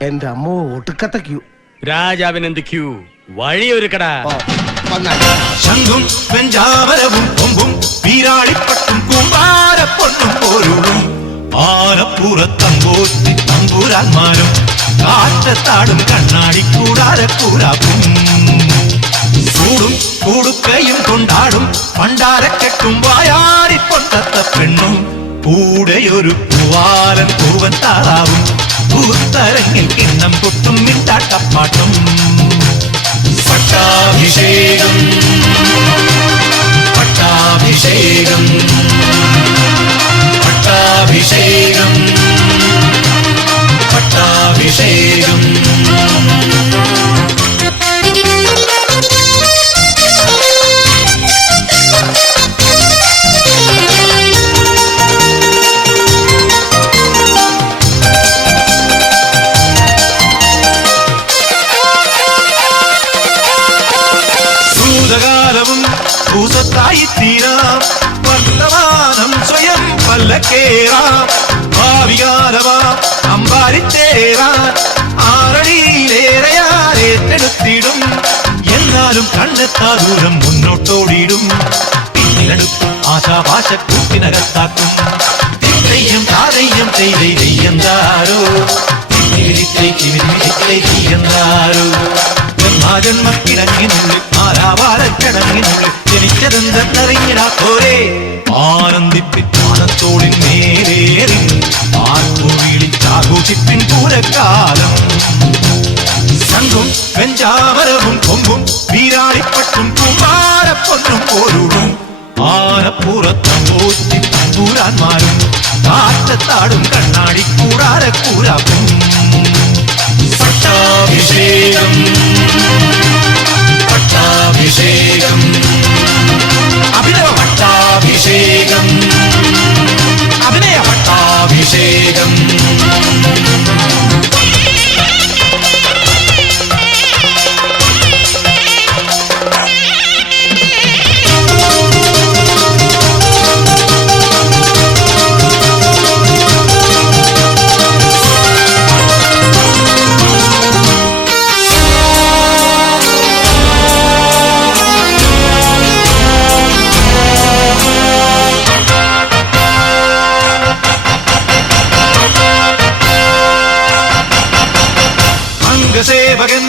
എന്റെ അമ്മോ ഒട്ടുക്കത്തെ Q. രാജാവിനെന്ത് Q? വഴിയൊരുക്കടാ. ശംഖും വെഞ്ചാമരവും കൊമ്പും വീരാളിപ്പട്ടും കൂമ്പാരപ്പൊട്ടും പോരുളും ആനപ്പുറത്തമ്പോത്തി തമ്പുരാന്മാരും കാറ്റത്താടും കണ്ണാടിക്കൂടാരക്കൂരാക്കും ചൂടും കൂടുക്കയും കൊണ്ടാടും പണ്ടാരക്കെട്ടും വായാടിപ്പൊട്ടത്ത പെണ്ണും കൂടെയൊരു പൂവാലൻ പൂവൻ താറാവും പൂത്തരങ്ങിൽ കിണ്ണം പൊട്ടും മിണ്ടാട്ടപ്പാട്ടും പട്ടാഭിഷേകം പട്ടാഭിഷേകം പട്ടാഭിഷേകം പട്ടാഭിഷേകം ഭൂതകാലവും ഭൂതത്തായി തീരാം വർത്തമാനം സ്വയം പല്ലക്കേറാം ഭാവികാലമാ അമ്പാരിത്തേറാൻ ആറടിയിലേറെയാരേറ്റെടുത്തിടും എന്നാലും കണ്ടെത്താ ദൂരം മുന്നോട്ടോടിയിടും പിന്നിലെടുക്കും ആശാപാശക്കൂട്ടിനകത്താക്കും തെയ്യം താതെയ്യം തെയ്യെന്താരോ എന്താരോ ജന്മക്കിടങ്ങിനുള്ളിൽ ആരാവാരക്കിടങ്ങിനുള്ളിൽ ജനിച്ചതെന്തെന്നറിഞ്ഞിടാത്തോരെ ആനന്ദിപ്പിത്താനത്തോളിൽ നേരേറി ആർപ്പുവിളിച്ചാഘോഷിപ്പിൻ പൂരക്കാലം ശംഖും വെഞ്ചാമരവും കൊമ്പും വീരാളിപ്പട്ടും കുമാരപ്പൊന്നും പോരുളും ആനപ്പുറത്തും പോറ്റി തമ്പുരാന്മാരും കാറ്റത്താടും കണ്ണാടിക്കൂടാരക്കൂരാക്കും പട്ടാഭിഷേകം പട്ടാഭിഷേകം അഭിനവ പട്ടാഭിഷേകം അഭിനയ പട്ടാഭിഷേകം സേവകൻ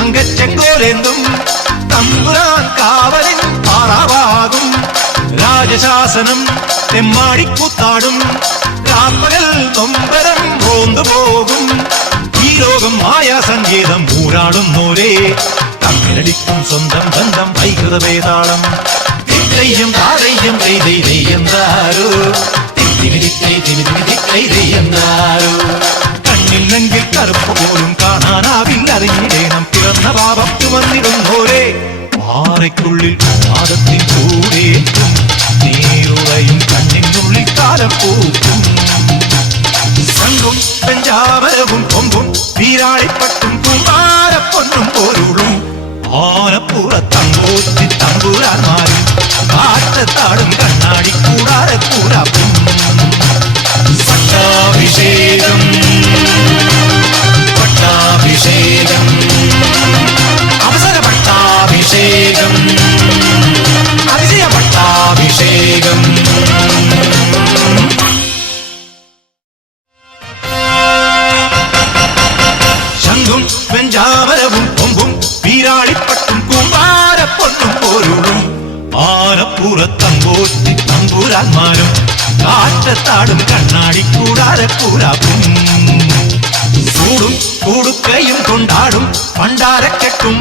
അംഗച്ചെങ്കോലെന്തും തമ്പുരാൻ കാവലൻ പാറാവാകും രാജശാസനം തെമ്മാടിക്കൂത്താടും രാപ്പകൽ നൊമ്പരം റോന്തുപോകും ഈ ലോകം മായാസങ്കേതം ഊരാടുന്നോരേ തമ്മിലടിക്കും സ്വന്തം ബന്ധം വൈകൃതവേതാളം തെയ്യം താതെയ്യം തെയ്യെന്താരോ തെയ്യെന്താരോ കണ്ണില്ലെങ്കിൽ കറുപ്പ് പോലും കാണാനാവില്ല അറിഞ്ഞിടേണം പിറന്ന പാപം ചുമന്നിടുന്നോരേ പാറയ്ക്കുള്ളിൽ പാദത്തിൻ കൂടേറ്റും നീറുകയും കണ്ണിനുള്ളിൽ കാലപ്പൂക്കും ശംഖും വെഞ്ചാമരവും കൊമ്പും വീരാളിപ്പട്ടും കുമാരപ്പൊന്നും പോരുളും ആനപ്പുറത്തമ്പോത്തി തമ്പുരാന്മാരും കാറ്റത്താടും കണ്ണാടിക്കൂടാരക്കൂരാക്കും പട്ടാഭിഷേകം പട്ടാഭിഷേകം അവസര പട്ടാഭിഷേകം അതിശയ പട്ടാഭിഷേകം ശംഖും വെഞ്ചാമരവും കൊമ്പും വീരാളിപ്പട്ടും കുമാരപ്പൊന്നും പോരുളും ആനപ്പുറത്തമ്പോത്തി തമ്പുരാന്മാരും കാറ്റത്താടും കണ്ണാടിക്കൂടാരക്കൂരാക്കും ചൂടും കൂടുക്കയും കൊണ്ടാടും പണ്ടാരക്കെട്ടും